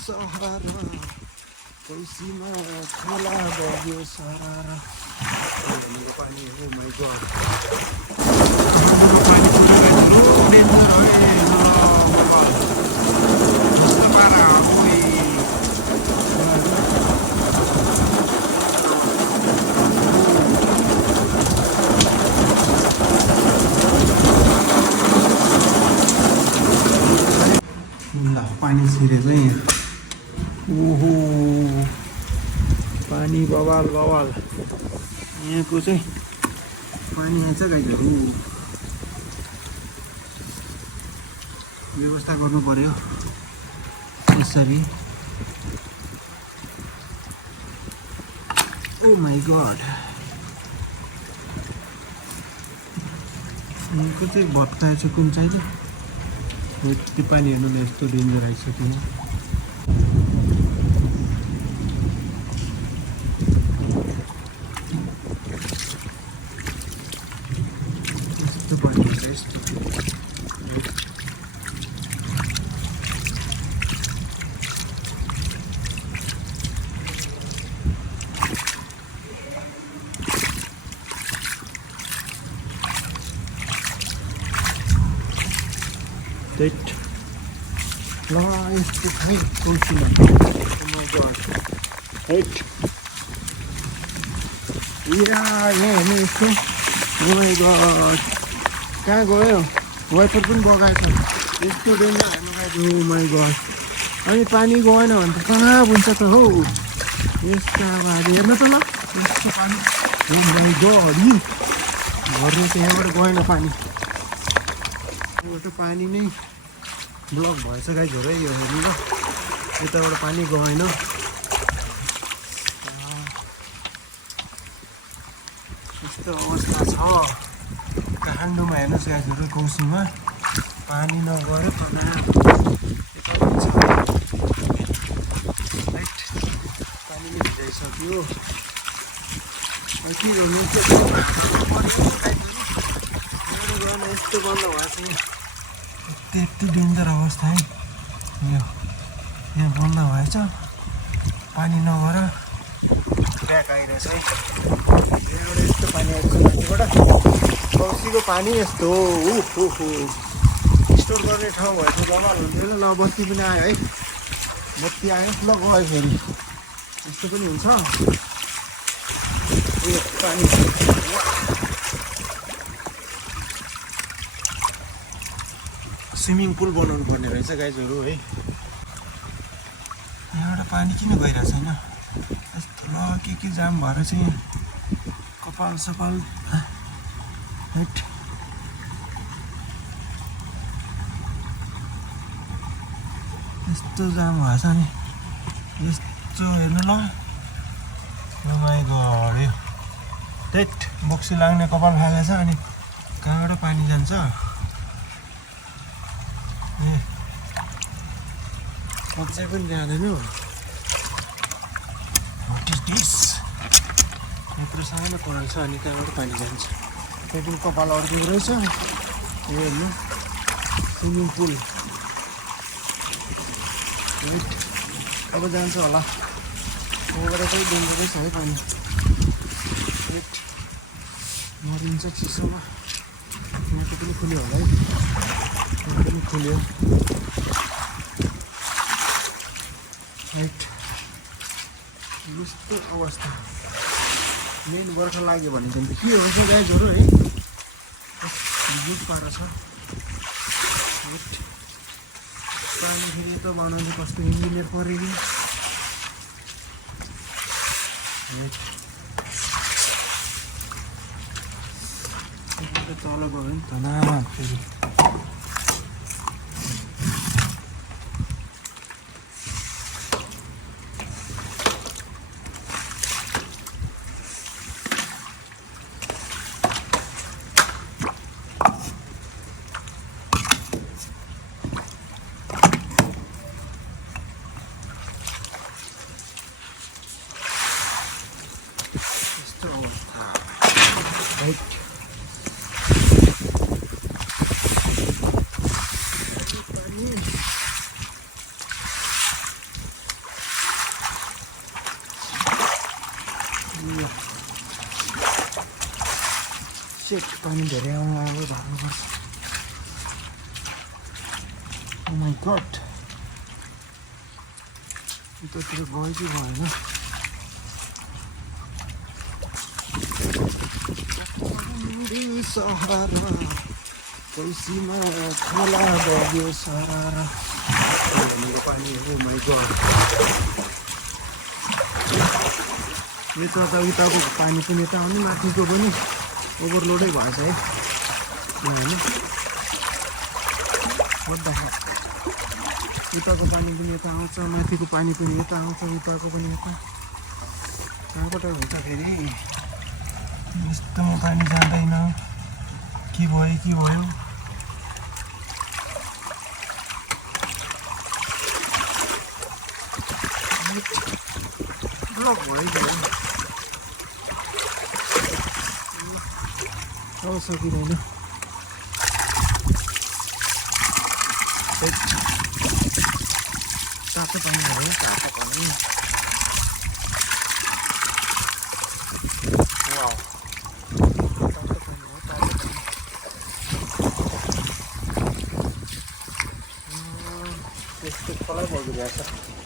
सहारा कैसीमा खोला बग्यो सरारा पानी हो मैले गड पानी पानी छिरेको यहाँ ओहो पानी बवाल बवाल यहाँको चाहिँ पानी यहाँ चाहिँ गाईहरू व्यवस्था गर्नु पर्यो यसरी ओ माई गड यहाँको चाहिँ भत्काएर चाहिँ कुन चाहिँ त्यो पानी हेर्नु न यस्तो डेन्जर आइसक्यो यस्तो पानी छ यस्तो ल यस्तो खै कौसीमा हेट यहाँ हेर्नु यस्तो ओ माई गड कहाँ गयो वाइपर पनि बगाएछ यस्तो डेन्जर हेर्नु गएको ओ माई गड अनि पानी गएन भने त कहाँ हुन्छ त हौ यस्तो अब हेर्नु त ल यस्तो पानी ओ माई गड घरले त यहाँबाट गएन पानी यहाँबाट पानी नै ब्लक भएछ गाई झोरै यो हेर्नु ल यताबाट पानी गएन यस्तो अवस्था छ काठमाडौँमा हेर्नुहोस् गाईहरू कौसीमा पानी नगएर पानी नै भिजाइसक्यो के गर्नु यस्तो बन्द भएको छ यति डेन्जर अवस्था है यो यहाँ बन्द भएछ पानी नगएर ब्याक आइरहेछ है यहाँबाट यस्तो पानी आएको छ माथिबाट कौसीको पानी यस्तो हो स्टोर गर्ने ठाउँ भएछ जग्गा हुन्थ्यो ल बत्ती पनि आयो है बत्ती आयो ल गयो फेरि यस्तो पनि हुन्छ यो पानी स्विमिङ पुल बनाउनु पर्ने रहेछ गाईजहरू है यहाँबाट पानी किन गइरहेको छैन यस्तो ल के जाम भएर चाहिँ कपाल सपाल हेट यस्तो जाम भएछ नि यस्तो हेर्नु ल ओ माई गड यो हेट बोक्सी लाग्ने कपाल फालेछ अनि कहाँबाट पानी जान्छ अझै पनि जाँदैन वाट इज दिस यत्रो सानो कोराल छ अनि कहाँबाट पानी जान्छ त्यही पनि कपाल अड्किएको रहेछ यो हेर्नु स्विमिङ पुल अब जान्छ होला यहाँबाट चाहिँ डेन्जरै छ है पानी मरिन्छ चिसोमा यहाँको पनि खुल्यो होला है यहाँ पनि खुल्यो यस्तो अवस्था मेन बर्खा लाग्यो भने चाहिँ के हुन्छ गाईहरू है बुझ पारा छ पानी फेरि त बनाउने कस्तो इन्जिनियर पऱ्यो नि तल गयो नि धनामा फेरि सेट पानी धेरै आउनु लाग्यो भाग्नुपर्छ ओ माई गड उतातिर गयो कि भएन सहारा कौसीमा खोला बग्यो सारा मेरो पानी हो माई गड यता त उताको पानी पनि यता आउने माथिको पनि ओभरलोडै भएछ है होइन उताको पानी पनि यता आउँछ माथिको पानी पनि यता आउँछ उताको पनि यता कहाँबाट हुन्छ फेरि यस्तोमा पानी जाँदैन के भयो ब्लक भइगयो अब सकिँदैन तातो पानी भयो तातो पानी वाउ तातो पानी हो तातो पानी त्यस्तो खोला बगिरहेछ